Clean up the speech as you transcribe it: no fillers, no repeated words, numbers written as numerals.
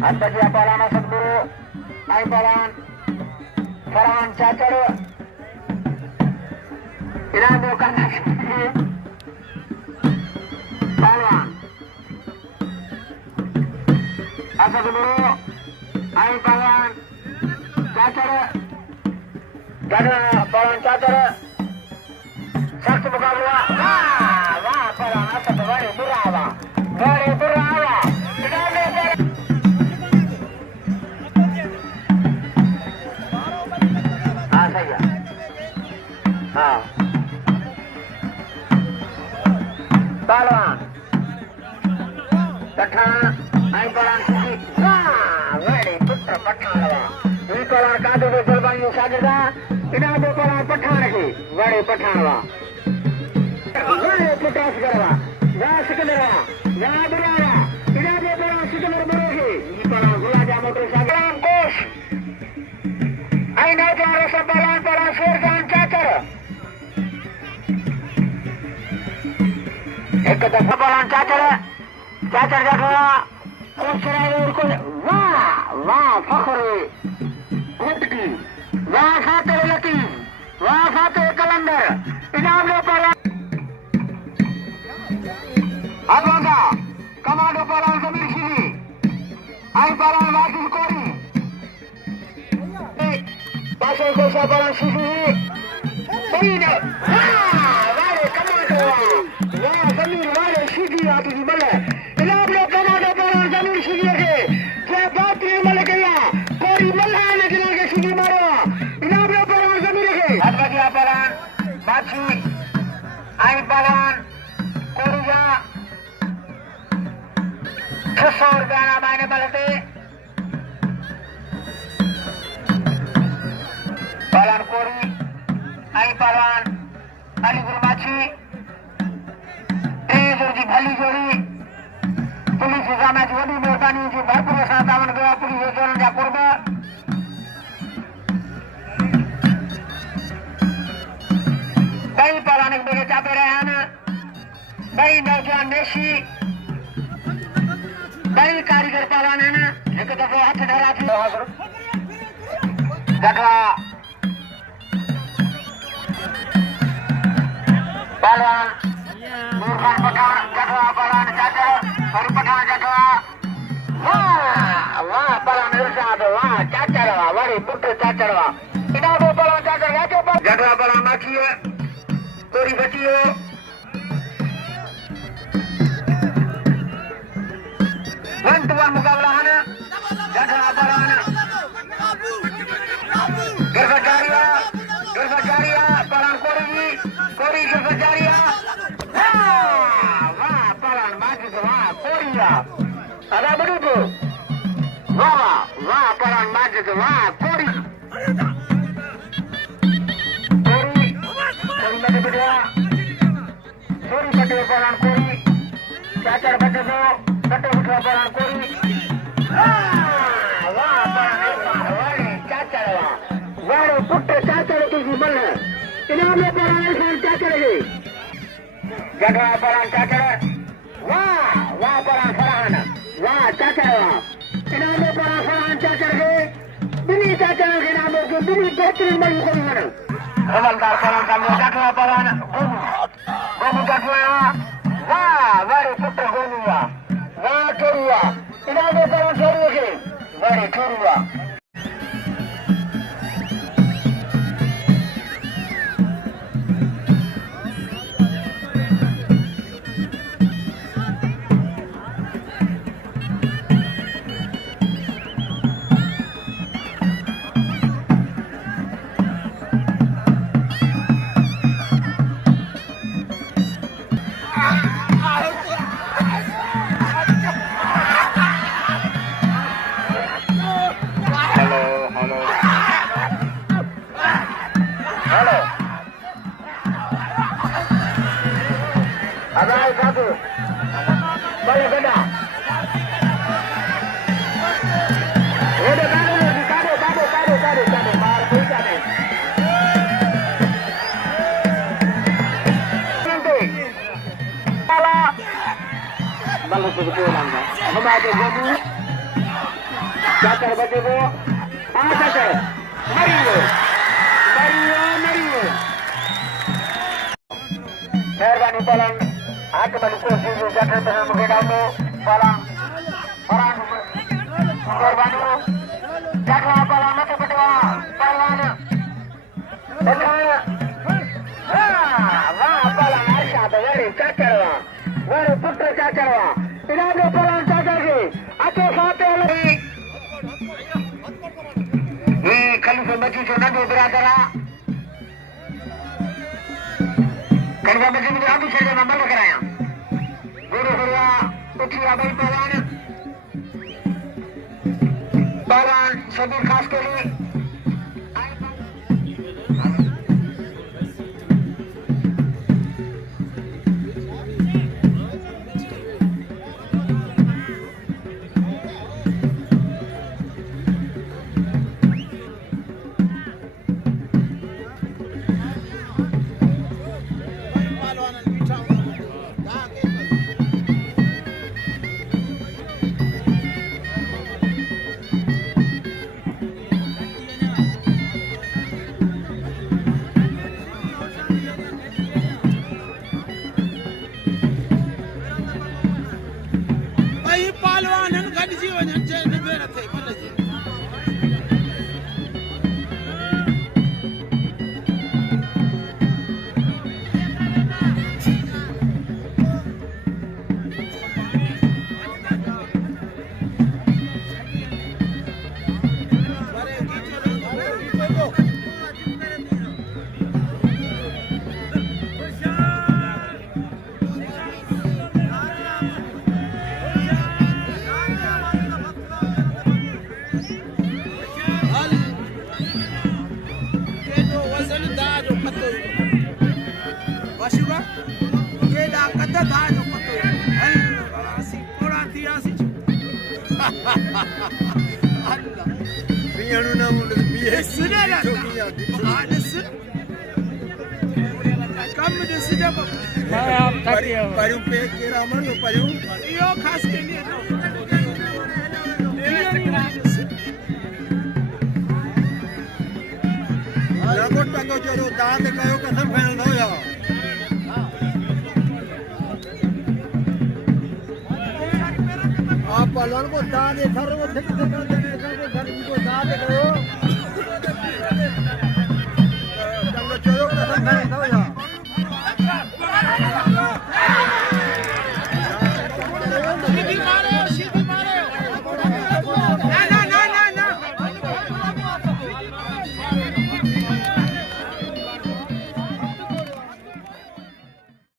Atas Palan Asad Guru, Ai Palan, Farhan Cacar, Irando Kanak, Palan, Asad Guru, Ai Palan, Cacar, Gada Palan Cacar, Sakti Mukabla, wah Palan Asad Guru Burawa, Guru Burawa, Irando Palan. Palan Pathan Ai Palan Susi very putra Pathan ini Palan kado de jalbanyu sajada ina do Palan Pathan ki very Pathan wa very putra garwa ya sikandara ya durara ina do Palan sikandar borogi ini Palan gula jamu to sagaran kos ai na jara sa Palan Palan Surgan Cacar एक दफा Palan Cacar जगह वाह वाह फखरे उठकी वाह खाते लतीफ वाह खाते कलंदर इनाम लो Palan Abanga commando Palan Samir Shiri Ai Palan Wajib Kori pasal kosa Palan Shiri ini वाले कमांडो वाह Samir वाले Shiri आती di mana इनाम लो कमांडो Palan Samir Shiri के क्या बात है मल गया कोई मल्ला ने गिरा के Shiri मारो इनाम लो Palan Samir के अटका Palan बाची Ai Palan कोरिया खसौर गाना माने मलते Palan Kori Ai Palan Ali Gurmachi जोड़ी भली जोड़ी पुलिस समाज वडी मेहरबानी जी भरपूर साथ आवन गया पुलिस जोड़न जा पूर्व कई Palan एक बेगे चापे रहे हैं कई नौजवान नेशी कई कारीगर Palan है ना एक दफे हाथ धरा थी जगह Palan Burhan Pathan jagwa Palan Cacar baru Pathan jagwa wah Palan Irsad wah Cacar wah very putra Cacar wah ina do Palan Cacar jagwa Palan Makiya Kori Batiyo bantuan mukablahan jagwa Palan Gerfajaria Palan Kori Gerfajaria wah Palan maju wah Korea ada begitu wah Palan maju wah Kori maju berdua Kori batu Palan Kori Cacar batu Palan Kori wah Palan Cacar wah putra Cacar itu gimana ini apa Palan Cacar ini jaga Palan Cacar wah Palan Farhan wah Cacar wah ini apa Palan Farhan Cacar ini Cacar ke nama ini betul bagi mana Hawaldar Palan kamu jaga Palan kamu jaga wah very putra Gonuwa wah Keruwa ini apa Palan Keruwa very Keruwa Cacar bagi bu. Cacar. Mario. Merbani palang. Aku balik kursi cacar dengan mungkin kamu palang. Merbani. Cacar palang mati kedua. Palang. Wah, palang Aisyah dari cacar wah. Baru putra cacar wah. Ini ada palang cacar lagi. Aku satu lagi. Kalau pembaca sudah berada lah. Kalau pembaca berada saja nama kerana. Guru uji abai balan sebut khas kali. Pariu kira mana pariu? Iyo khas ke liye to. Lagu tango joro daat kayo kasam final no ya. आप पहलवान को दाद इधर वो ठीक से कर देने का को घर को दाद करो